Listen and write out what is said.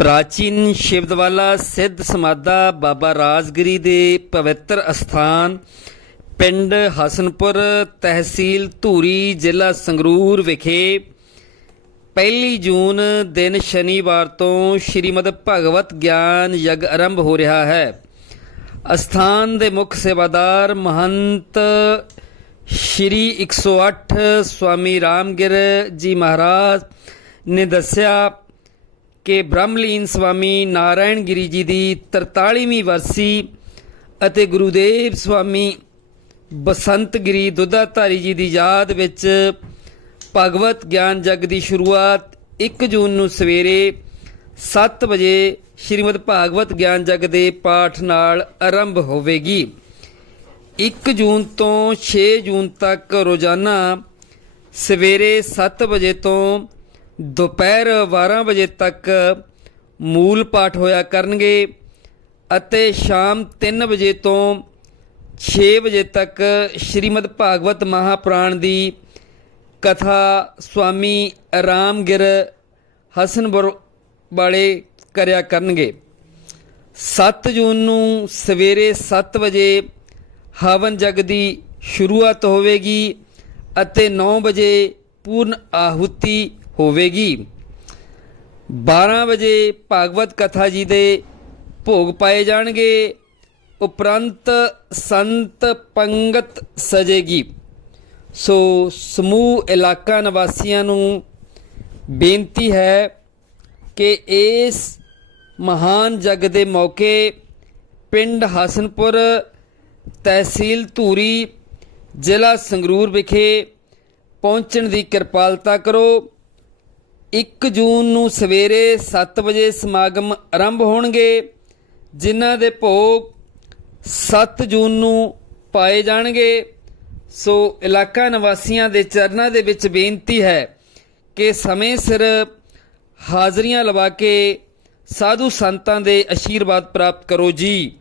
ਪ੍ਰਾਚੀਨ ਸ਼ਿਵਦਵਾਲਾ ਸਿੱਧ ਸਮਾਦਾ ਬਾਬਾ ਰਾਜਗਿਰੀ ਦੇ ਪਵਿੱਤਰ ਅਸਥਾਨ, ਪਿੰਡ ਹਸਨਪੁਰ ਤਹਿਸੀਲ ਧੂਰੀ, ਜ਼ਿਲ੍ਹਾ ਸੰਗਰੂਰ ਵਿਖੇ ਪਹਿਲੀ ਜੂਨ ਦਿਨ ਸ਼ਨੀਵਾਰ ਤੋਂ ਸ਼੍ਰੀਮਦ ਭਗਵਤ ਗਿਆਨ ਯਗ ਆਰੰਭ ਹੋ ਰਿਹਾ ਹੈ। ਅਸਥਾਨ ਦੇ ਮੁੱਖ ਸੇਵਾਦਾਰ ਮਹੰਤ ਸ਼੍ਰੀ 108 ਸਵਾਮੀ ਰਾਮਗਿਰ ਜੀ ਮਹਾਰਾਜ ਨੇ ਦੱਸਿਆ ਕਿ ਬ੍ਰਹਮਲੀਨ ਸਵਾਮੀ ਨਾਰਾਇਣ ਗਿਰੀ ਜੀ ਦੀ 43ਵੀਂ ਵਰਸੀ ਅਤੇ ਗੁਰੂਦੇਵ ਸਵਾਮੀ ਬਸੰਤ ਗਿਰੀ ਦੁੱਧਾਧਾਰੀ ਜੀ ਦੀ ਯਾਦ ਵਿੱਚ ਭਗਵਤ ਗਿਆਨ ਜਗ ਦੀ ਸ਼ੁਰੂਆਤ 1 ਜੂਨ ਨੂੰ ਸਵੇਰੇ 7 ਵਜੇ ਸ਼੍ਰੀਮਦ ਭਾਗਵਤ ਗਿਆਨ ਜਗ ਦੇ ਪਾਠ ਨਾਲ ਆਰੰਭ ਹੋਵੇਗੀ। 1 ਜੂਨ ਤੋਂ 6 ਜੂਨ ਤੱਕ ਰੋਜ਼ਾਨਾ ਸਵੇਰੇ 7 ਵਜੇ ਤੋਂ ਦੁਪਹਿਰ 12 ਵਜੇ ਤੱਕ ਮੂਲ ਪਾਠ ਹੋਇਆ ਕਰਨਗੇ ਅਤੇ ਸ਼ਾਮ 3 ਵਜੇ ਤੋਂ 6 ਵਜੇ ਤੱਕ ਸ਼੍ਰੀਮਦ ਭਾਗਵਤ ਮਹਾਪੁਰਾਣ ਦੀ ਕਥਾ ਸਵਾਮੀ ਰਾਮਗਿਰ ਹਸਨਪੁਰ ਵਾਲੇ ਕਰਿਆ ਕਰਨਗੇ। 7 ਜੂਨ ਨੂੰ ਸਵੇਰੇ 7 ਵਜੇ ਹਵਨ ਜਗ ਦੀ ਸ਼ੁਰੂਆਤ ਹੋਵੇਗੀ ਅਤੇ 9 ਵਜੇ ਪੂਰਨ ਆਹੂਤੀ ਹੋਵੇਗੀ। 12 ਵਜੇ ਭਾਗਵਤ ਕਥਾ ਜੀ ਦੇ ਭੋਗ ਪਾਏ ਜਾਣਗੇ। ਉਪਰੰਤ ਸੰਤ ਪੰਗਤ ਸਜੇਗੀ। ਸੋ ਸਮੂਹ ਇਲਾਕਾ ਨਿਵਾਸੀਆਂ ਨੂੰ ਬੇਨਤੀ ਹੈ ਕਿ ਇਸ ਮਹਾਨ ਜਗ ਦੇ ਮੌਕੇ ਪਿੰਡ ਹਸਨਪੁਰ ਤਹਿਸੀਲ ਧੂਰੀ ਜ਼ਿਲ੍ਹਾ ਸੰਗਰੂਰ ਵਿਖੇ ਪਹੁੰਚਣ ਦੀ ਕਿਰਪਾਲਤਾ ਕਰੋ। 1 ਜੂਨ ਨੂੰ ਸਵੇਰੇ 7 ਵਜੇ ਸਮਾਗਮ ਆਰੰਭ ਹੋਣਗੇ, ਜਿਨ੍ਹਾਂ ਦੇ ਭੋਗ 7 ਜੂਨ ਨੂੰ ਪਾਏ ਜਾਣਗੇ। ਸੋ ਇਲਾਕਾ ਨਿਵਾਸੀਆਂ ਦੇ ਚਰਨਾਂ ਦੇ ਵਿੱਚ ਬੇਨਤੀ ਹੈ ਕਿ ਸਮੇਂ ਸਿਰ ਹਾਜ਼ਰੀਆਂ ਲਵਾ ਕੇ ਸਾਧੂ ਸੰਤਾਂ ਦੇ ਅਸ਼ੀਰਵਾਦ ਪ੍ਰਾਪਤ ਕਰੋ ਜੀ।